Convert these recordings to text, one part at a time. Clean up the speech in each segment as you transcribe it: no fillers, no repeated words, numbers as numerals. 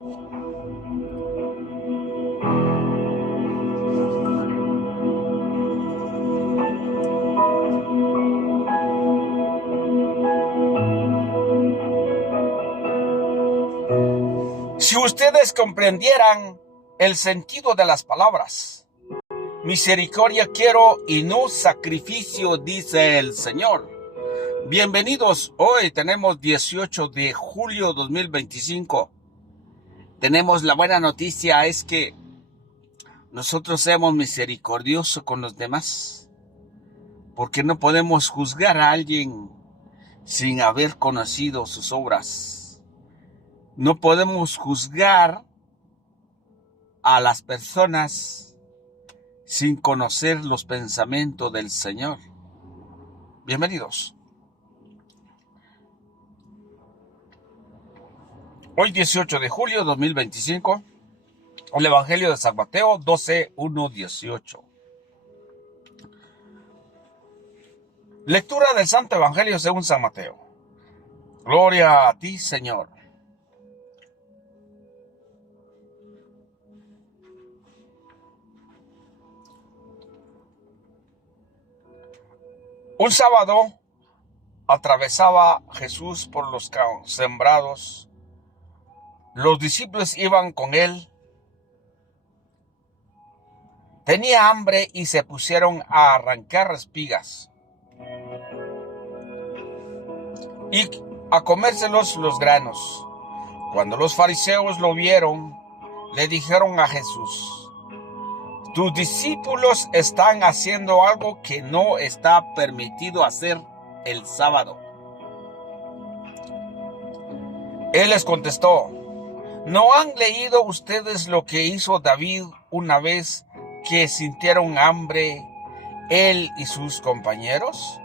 Si ustedes comprendieran el sentido de las palabras, misericordia quiero y no sacrificio, dice el Señor. Bienvenidos, hoy tenemos 18 de julio 2025. Tenemos la buena noticia, es que nosotros seamos misericordiosos con los demás, porque no podemos juzgar a alguien sin haber conocido sus obras. No podemos juzgar a las personas sin conocer los pensamientos del Señor. Bienvenidos. Hoy 18 de julio 2025, el Evangelio de San Mateo 12, 1, 18. Lectura del Santo Evangelio según San Mateo. Gloria a ti, Señor. Un sábado atravesaba Jesús por los sembrados. Los discípulos iban con él. Tenía hambre y se pusieron a arrancar espigas y a comérselos los granos. Cuando los fariseos lo vieron, le dijeron a Jesús: tus discípulos están haciendo algo que no está permitido hacer el sábado. Él les contestó: ¿no han leído ustedes lo que hizo David una vez que sintieron hambre, él y sus compañeros?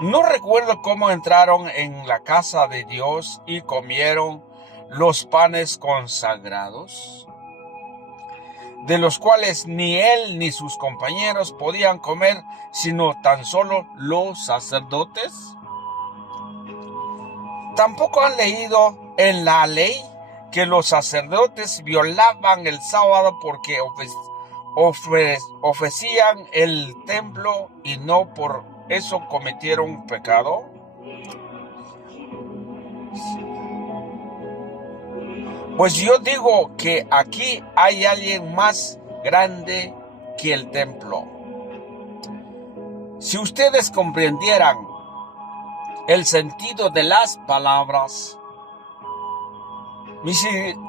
¿No recuerdo cómo entraron en la casa de Dios y comieron los panes consagrados, de los cuales ni él ni sus compañeros podían comer, sino tan solo los sacerdotes? ¿Tampoco han leído en la ley que los sacerdotes violaban el sábado porque ofrecían el templo y no por eso cometieron pecado? Pues yo digo que aquí hay alguien más grande que el templo. Si ustedes comprendieran el sentido de las palabras,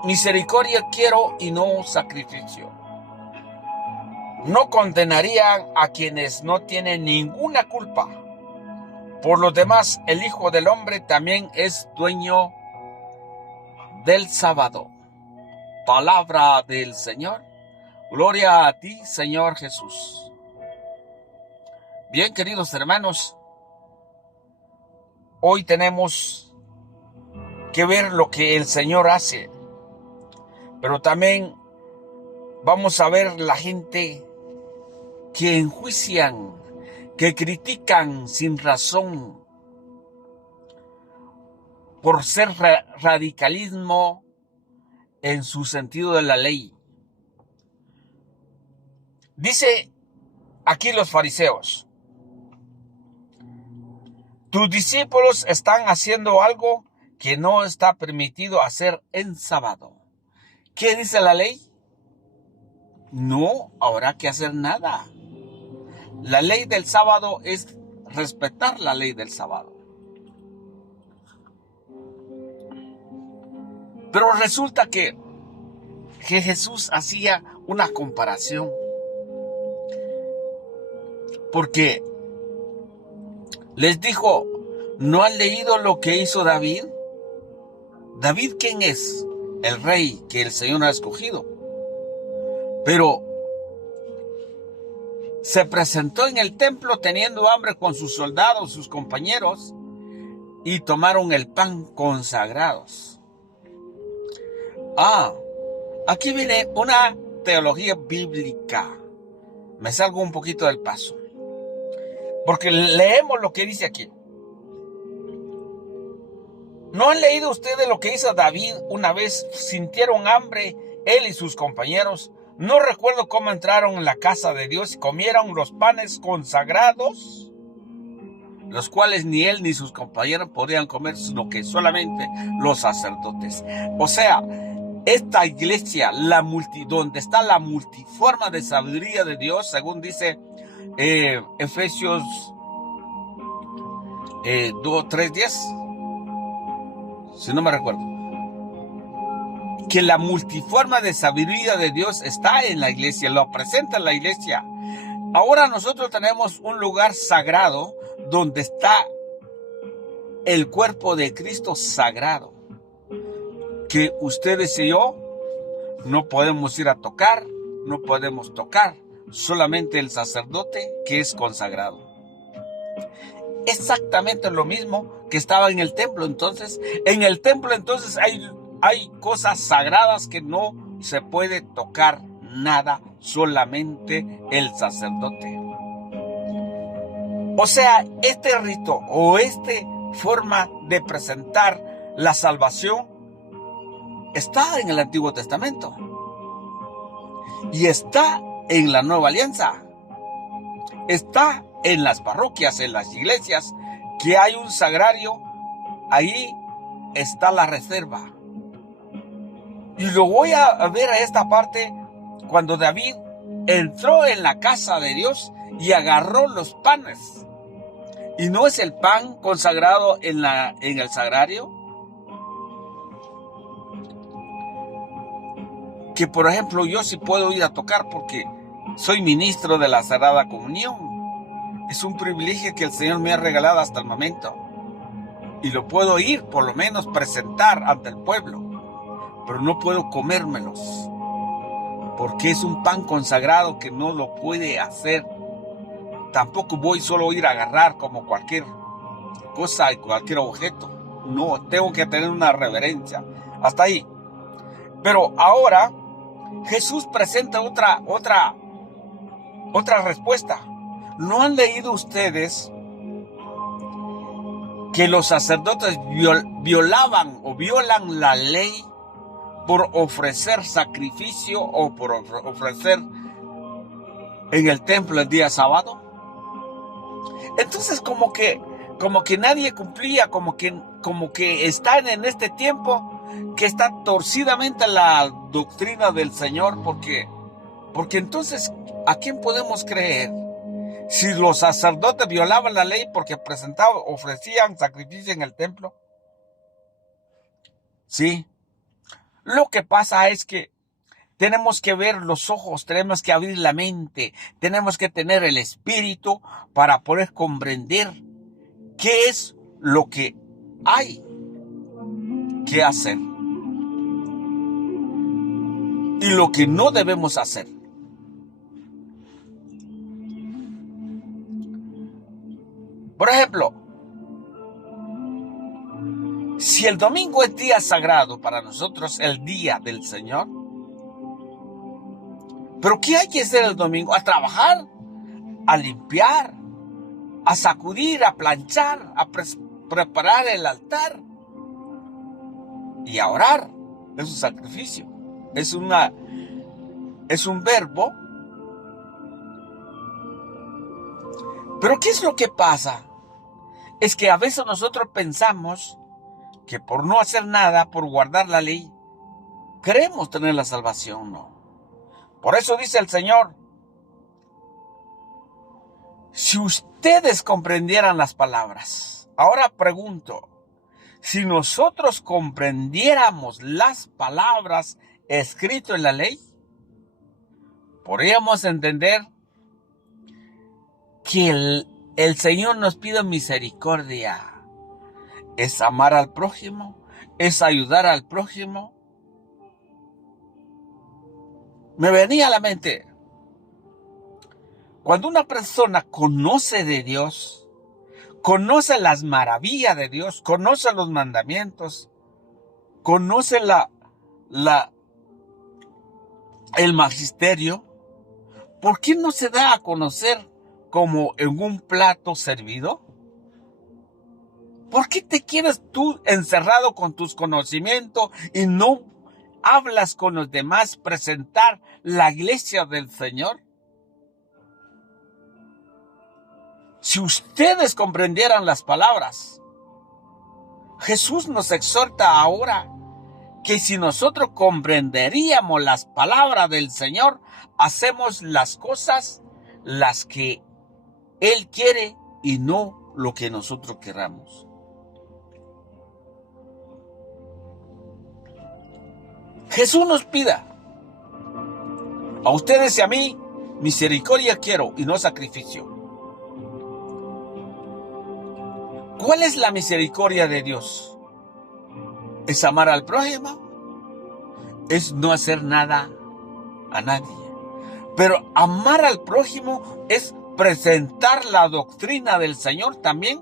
misericordia quiero y no sacrificio, no condenarían a quienes no tienen ninguna culpa. Por lo demás, el Hijo del Hombre también es dueño del sábado. Palabra del Señor. Gloria a ti, Señor Jesús. Bien, queridos hermanos, hoy tenemos que ver lo que el Señor hace, pero también vamos a ver la gente que enjuician, que critican sin razón por ser radicalismo en su sentido de la ley. Dice aquí los fariseos: tus discípulos están haciendo algo que no está permitido hacer en sábado. ¿Qué dice la ley? No habrá que hacer nada. La ley del sábado es respetar la ley del sábado. Pero resulta que Jesús hacía una comparación, porque les dijo: ¿no han leído lo que hizo David? ¿David quién es? El rey que el Señor ha escogido. Pero se presentó en el templo teniendo hambre con sus soldados, sus compañeros, y tomaron el pan consagrados. Aquí viene una teología bíblica. Me salgo un poquito del paso, porque leemos lo que dice aquí. ¿No han leído ustedes lo que hizo David una vez? Sintieron hambre, él y sus compañeros. No recuerdo cómo entraron en la casa de Dios y comieron los panes consagrados, los cuales ni él ni sus compañeros podían comer, sino que solamente los sacerdotes. O sea, esta iglesia, donde está la multiforma de sabiduría de Dios, según dice Efesios 3:10, si no me recuerdo, que la multiforma de sabiduría de Dios está en la iglesia, lo presenta en la iglesia. Ahora nosotros tenemos un lugar sagrado donde está el cuerpo de Cristo sagrado, que ustedes y yo no podemos ir a tocar, no podemos tocar, solamente el sacerdote que es consagrado. Exactamente lo mismo que estaba en el templo. Entonces, en el templo entonces hay cosas sagradas que no se puede tocar nada, solamente el sacerdote. O sea, este rito o esta forma de presentar la salvación está en el Antiguo Testamento y está en la Nueva Alianza. Está en las parroquias, en las iglesias, que hay un sagrario. Ahí está la reserva. Y lo voy a ver a esta parte cuando David entró en la casa de Dios y agarró los panes. ¿Y no es el pan consagrado en el sagrario? Que por ejemplo yo sí puedo ir a tocar porque soy ministro de la Sagrada Comunión. Es un privilegio que el Señor me ha regalado hasta el momento. Y lo puedo ir, por lo menos, presentar ante el pueblo. Pero no puedo comérmelos. Porque es un pan consagrado que no lo puede hacer. Tampoco voy solo a ir a agarrar como cualquier cosa y cualquier objeto. No, tengo que tener una reverencia. Hasta ahí. Pero ahora Jesús presenta otra respuesta. ¿No han leído ustedes que los sacerdotes violaban o violan la ley por ofrecer sacrificio o por ofrecer en el templo el día sábado? Entonces como que nadie cumplía, como que están en este tiempo que está torcidamente la doctrina del Señor, porque entonces ¿a quién podemos creer? Si los sacerdotes violaban la ley porque ofrecían sacrificio en el templo. Sí. Lo que pasa es que tenemos que ver los ojos, tenemos que abrir la mente, tenemos que tener el espíritu para poder comprender qué es lo que hay que hacer y lo que no debemos hacer. Por ejemplo, si el domingo es día sagrado para nosotros, el día del Señor, ¿pero qué hay que hacer el domingo? A trabajar, a limpiar, a sacudir, a planchar, a preparar el altar y a orar. Es un sacrificio, es un verbo. Pero ¿qué es lo que pasa? Es que a veces nosotros pensamos que por no hacer nada, por guardar la ley, queremos tener la salvación, no. Por eso dice el Señor, si ustedes comprendieran las palabras. Ahora pregunto, si nosotros comprendiéramos las palabras escritas en la ley, podríamos entender que el Señor nos pide misericordia. Es amar al prójimo, es ayudar al prójimo. Me venía a la mente, cuando una persona conoce de Dios, conoce las maravillas de Dios, conoce los mandamientos, conoce el magisterio, ¿por qué no se da a conocer como en un plato servido? ¿Por qué te quedas tú encerrado con tus conocimientos y no hablas con los demás presentar la iglesia del Señor? Si ustedes comprendieran las palabras, Jesús nos exhorta ahora que si nosotros comprenderíamos las palabras del Señor, hacemos las cosas las que Él quiere y no lo que nosotros queramos. Jesús nos pida a ustedes y a mí, misericordia quiero y no sacrificio. ¿Cuál es la misericordia de Dios? ¿Es amar al prójimo? Es no hacer nada a nadie. Pero amar al prójimo es presentar la doctrina del Señor también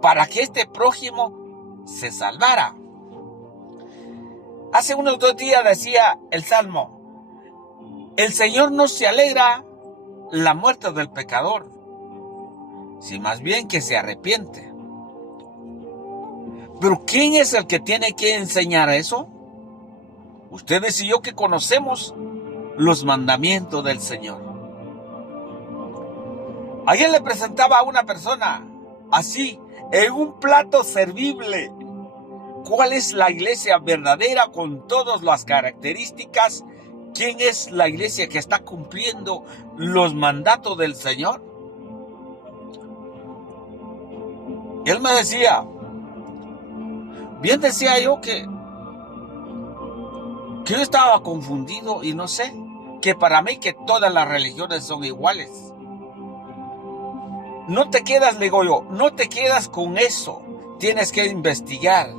para que este prójimo se salvara. Hace unos 2 días decía el Salmo: el Señor no se alegra la muerte del pecador, si más bien que se arrepiente. Pero ¿quién es el que tiene que enseñar eso? Ustedes y yo, que conocemos los mandamientos del Señor. Ayer le presentaba a una persona así, en un plato servible, ¿cuál es la iglesia verdadera con todas las características? ¿Quién es la iglesia que está cumpliendo los mandatos del Señor? Y él me decía, bien decía yo que yo estaba confundido y no sé, que para mí que todas las religiones son iguales. No te quedas, le digo yo, no te quedas con eso. Tienes que investigar.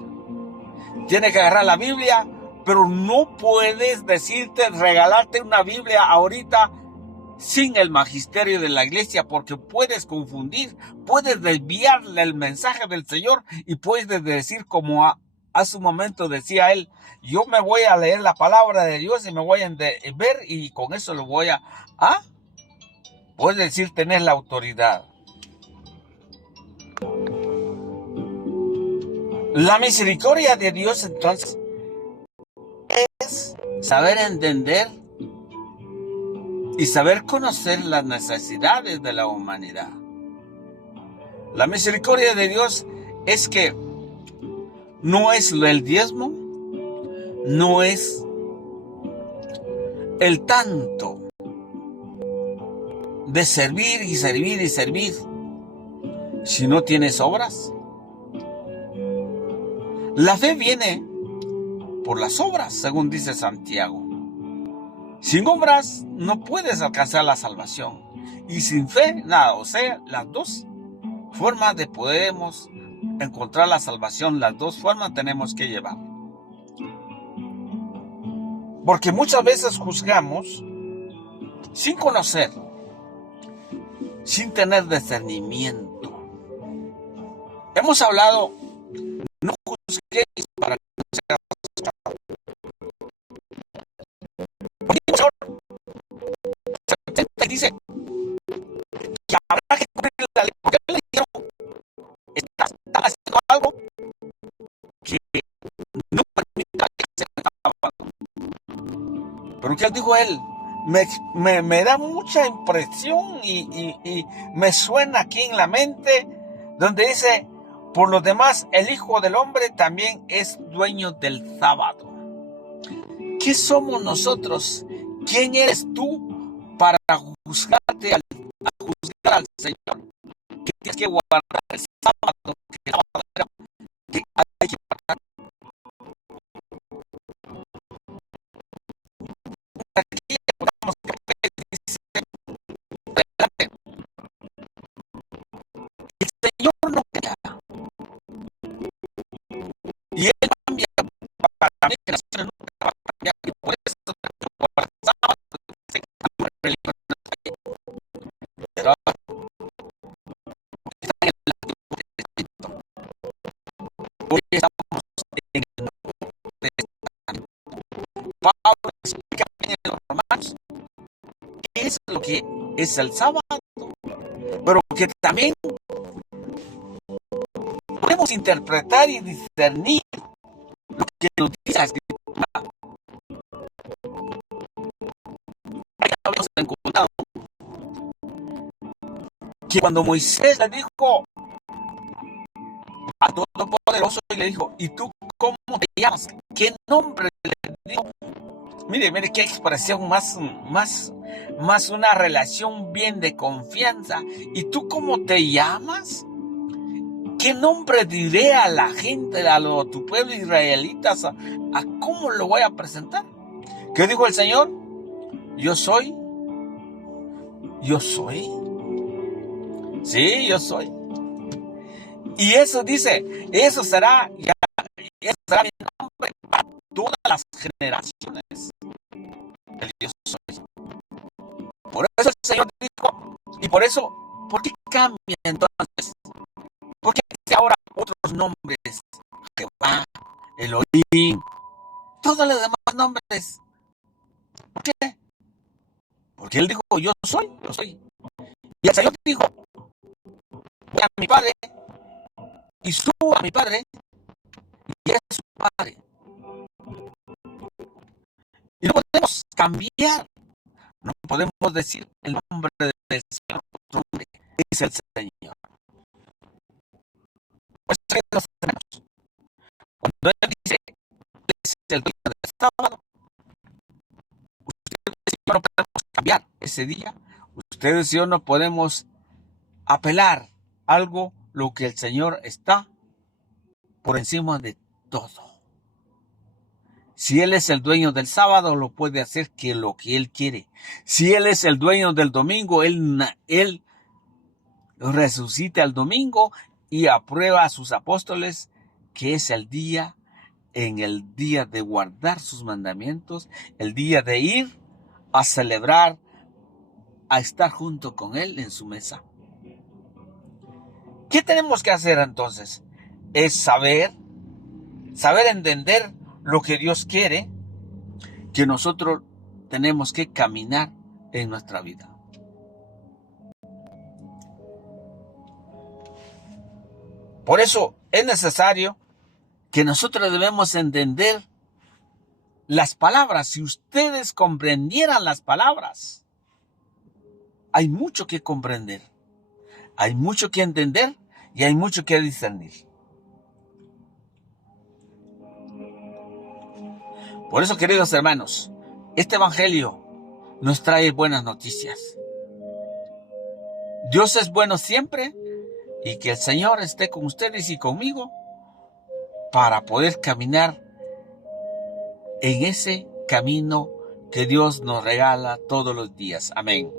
Tienes que agarrar la Biblia, pero no puedes decirte, regalarte una Biblia ahorita sin el magisterio de la iglesia, porque puedes confundir, puedes desviarle el mensaje del Señor y puedes decir como hace un momento decía él, yo me voy a leer la palabra de Dios y me voy a ver y con eso lo voy a... Puedes decir tener la autoridad. La misericordia de Dios entonces es saber entender y saber conocer las necesidades de la humanidad. La misericordia de Dios es que no es el diezmo, no es el tanto de servir y servir y servir si no tienes obras. La fe viene por las obras, según dice Santiago. Sin obras no puedes alcanzar la salvación. Y sin fe, nada. O sea, las dos formas de podemos encontrar la salvación, las dos formas tenemos que llevar. Porque muchas veces juzgamos sin conocer, sin tener discernimiento. Hemos hablado, no juzguéis para que no seas juzgados. Porque dice que habrá que cumplir la ley, porque le dijeron, estás haciendo algo que no permite que se haga. Pero ¿qué dijo él? Me da mucha impresión y me suena aquí en la mente donde dice, por lo demás, el Hijo del Hombre también es dueño del sábado. ¿Qué somos nosotros? ¿Quién eres tú para juzgarte a juzgar al Señor? Que tienes que guardar el sábado, que hay que guardar. Aquí encontramos que dice, el Señor no crea. Y Él cambia para mí, que la nación nunca va a cambiar. Y por eso por sábado se cambia la religión. Pero está en el Antiguo Testamento. Hoy estamos en el Nuevo Testamento. Pablo explica en los Romanos qué es lo que es el sábado, pero que también interpretar y discernir lo que nos dice la Escritura. Habíamos encontrado que cuando Moisés le dijo a Todopoderoso y le dijo, ¿y tú cómo te llamas? ¿Qué nombre le dio? Mire qué expresión más una relación bien de confianza. ¿Y tú cómo te llamas? ¿Qué nombre diré a la gente, a tu pueblo israelitas? ¿A cómo lo voy a presentar? ¿Qué dijo el Señor? Yo soy. Yo soy. Sí, yo soy. Y eso dice, eso será mi nombre para todas las generaciones. El yo soy. Por eso el Señor dijo, y por eso, ¿por qué cambia entonces? ¿Por qué dice ahora otros nombres? Jehová, Elohim, todos los demás nombres. ¿Por qué? Porque Él dijo, yo soy. Y el Señor dijo, voy a mi Padre, y subo a mi Padre, y es su Padre. Y no podemos cambiar, no podemos decir el nombre del Señor, otro nombre, es el Señor. Pues cuando Él dice, es el dueño del sábado, ustedes y yo no podemos cambiar ese día, ustedes y yo no podemos apelar algo, lo que el Señor está por encima de todo. Si Él es el dueño del sábado, lo puede hacer lo que Él quiere. Si Él es el dueño del domingo, Él resucita el domingo y aprueba a sus apóstoles que es el día de guardar sus mandamientos, el día de ir a celebrar, a estar junto con Él en su mesa. ¿Qué tenemos que hacer entonces? Es saber entender lo que Dios quiere, que nosotros tenemos que caminar en nuestra vida. Por eso es necesario que nosotros debemos entender las palabras. Si ustedes comprendieran las palabras, hay mucho que comprender, hay mucho que entender y hay mucho que discernir. Por eso, queridos hermanos, este evangelio nos trae buenas noticias. Dios es bueno siempre y que el Señor esté con ustedes y conmigo para poder caminar en ese camino que Dios nos regala todos los días. Amén.